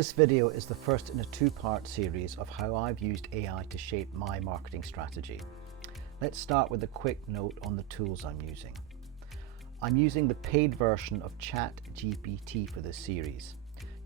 This video is the first in a two-part series of how I've used AI to shape my marketing strategy. Let's start with a quick note on the tools I'm using. I'm using the paid version of ChatGPT for this series.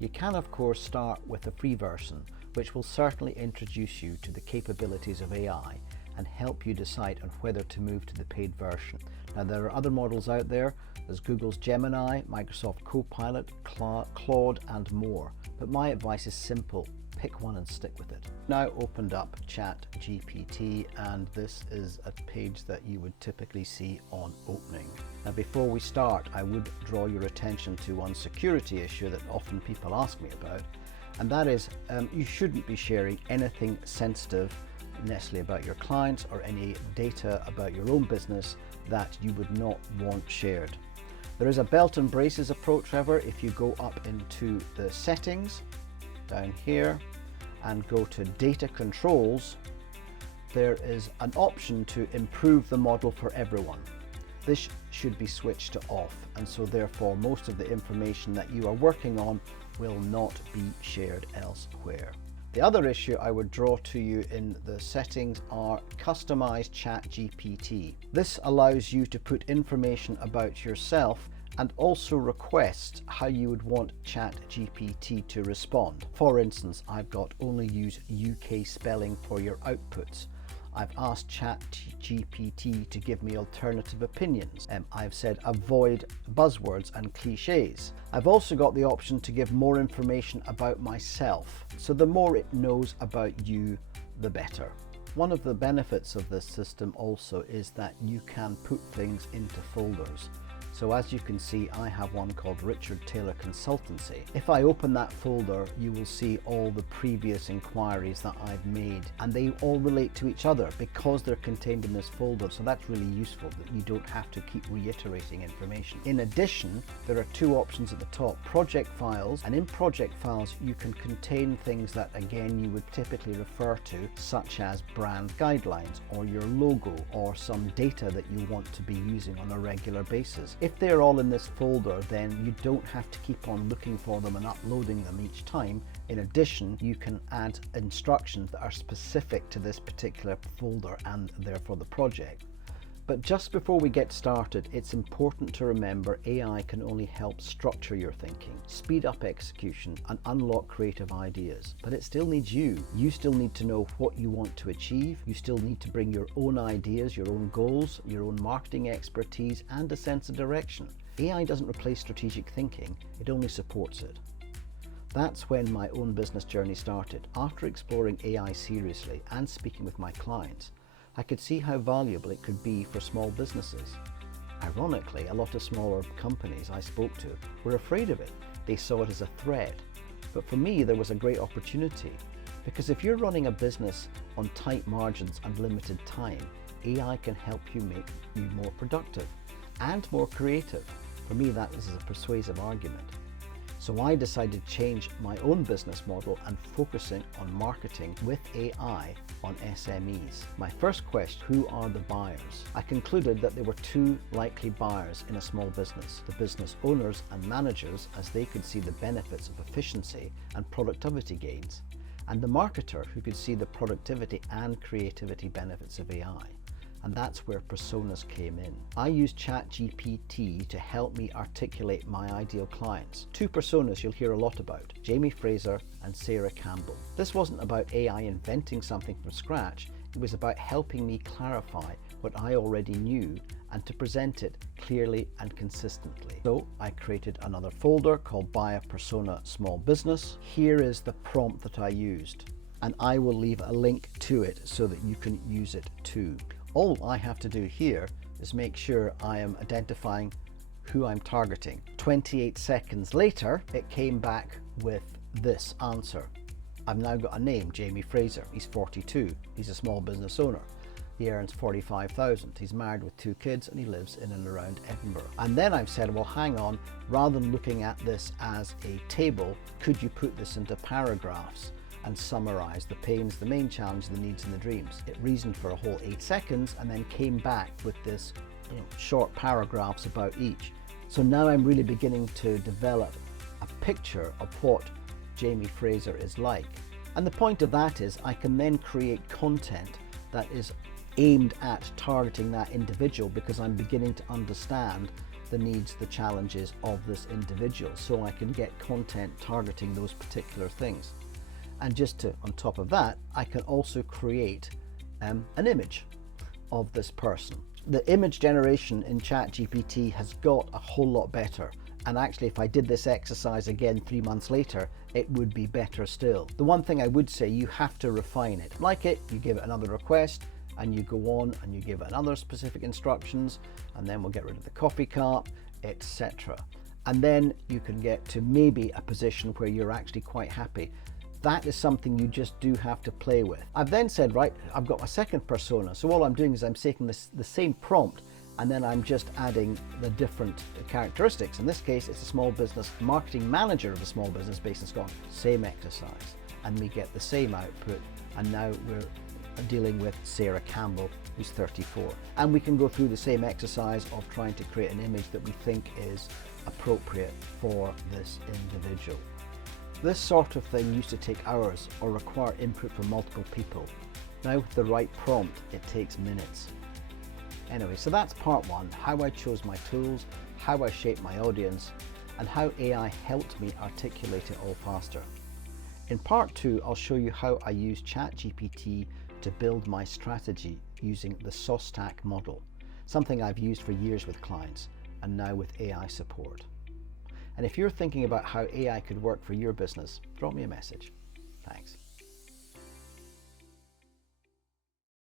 You can of course start with the free version, which will certainly introduce you to the capabilities of AI and help you decide on whether to move to the paid version. Now there are other models out there. There's Google's Gemini, Microsoft Copilot, Claude and more. But my advice is simple. Pick one and stick with it. Now opened up ChatGPT and this is a page that you would typically see on opening. Now before we start, I would draw your attention to one security issue that often people ask me about, and that is you shouldn't be sharing anything sensitive necessarily about your clients or any data about your own business that you would not want shared. There is a belt and braces approach, however. If you go up into the settings down here and go to data controls, there is an option to improve the model for everyone. This should be switched to off, and so therefore most of the information that you are working on will not be shared elsewhere. The other issue I would draw to you in the settings are customized ChatGPT. This allows you to put information about yourself and also request how you would want ChatGPT to respond. For instance, I've got only use UK spelling for your outputs. I've asked ChatGPT to give me alternative opinions. I've said avoid buzzwords and cliches. I've also got the option to give more information about myself. So the more it knows about you, the better. One of the benefits of this system also is that you can put things into folders. So as you can see, I have one called Richard Taylor Consultancy. If I open that folder, you will see all the previous inquiries that I've made, and they all relate to each other because they're contained in this folder. So that's really useful, that you don't have to keep reiterating information. In addition, there are two options at the top: project files, and in project files you can contain things that again you would typically refer to, such as brand guidelines or your logo or some data that you want to be using on a regular basis. If they're all in this folder, then you don't have to keep on looking for them and uploading them each time. In addition, you can add instructions that are specific to this particular folder and therefore the project. But just before we get started, it's important to remember AI can only help structure your thinking, speed up execution and unlock creative ideas. But it still needs you. You still need to know what you want to achieve. You still need to bring your own ideas, your own goals, your own marketing expertise and a sense of direction. AI doesn't replace strategic thinking, it only supports it. That's when my own business journey started. After exploring AI seriously and speaking with my clients, I could see how valuable it could be for small businesses. Ironically, a lot of smaller companies I spoke to were afraid of it. They saw it as a threat. But for me, there was a great opportunity, because if you're running a business on tight margins and limited time, AI can help you make you more productive and more creative. For me, that is a persuasive argument. So I decided to change my own business model and focusing on marketing with AI on SMEs. My first question: who are the buyers? I concluded that there were two likely buyers in a small business: the business owners and managers, as they could see the benefits of efficiency and productivity gains, and the marketer, who could see the productivity and creativity benefits of AI. And that's where personas came in. I used ChatGPT to help me articulate my ideal clients. Two personas you'll hear a lot about: Jamie Fraser and Sarah Campbell. This wasn't about AI inventing something from scratch, it was about helping me clarify what I already knew and to present it clearly and consistently. So I created another folder called Buyer Persona Small Business. Here is the prompt that I used, and I will leave a link to it so that you can use it too. All I have to do here is make sure I am identifying who I'm targeting. 28 seconds later, it came back with this answer. I've now got a name: Jamie Fraser. He's 42. He's a small business owner. He earns 45,000. He's married with 2 kids and he lives in and around Edinburgh. And then I've said, well, hang on, rather than looking at this as a table, could you put this into paragraphs and summarize the pains, the main challenge, the needs and the dreams? It reasoned for a whole 8 seconds and then came back with this short paragraphs about each. So now I'm really beginning to develop a picture of what Jamie Fraser is like. And the point of that is I can then create content that is aimed at targeting that individual, because I'm beginning to understand the needs, the challenges of this individual, so I can get content targeting those particular things. And on top of that, I can also create an image of this person. The image generation in ChatGPT has got a whole lot better. And actually, if I did this exercise again 3 months later, it would be better still. The one thing I would say, you have to refine it. Like it, you give it another request, and you go on and you give it another specific instructions, and then we'll get rid of the coffee cart, etc. And then you can get to maybe a position where you're actually quite happy. That is something you just do have to play with. I've then said, right, I've got my second persona. So all I'm doing is I'm taking the same prompt, and then I'm just adding the different characteristics. In this case, it's a small business marketing manager of a small business based in Scotland. Same exercise, and we get the same output. And now we're dealing with Sarah Campbell, who's 34. And we can go through the same exercise of trying to create an image that we think is appropriate for this individual. This sort of thing used to take hours or require input from multiple people. Now with the right prompt, it takes minutes. Anyway, so that's part one, how I chose my tools, how I shaped my audience, and how AI helped me articulate it all faster. In part two, I'll show you how I use ChatGPT to build my strategy using the SOSTAC model, something I've used for years with clients and now with AI support. And if you're thinking about how AI could work for your business, drop me a message. Thanks.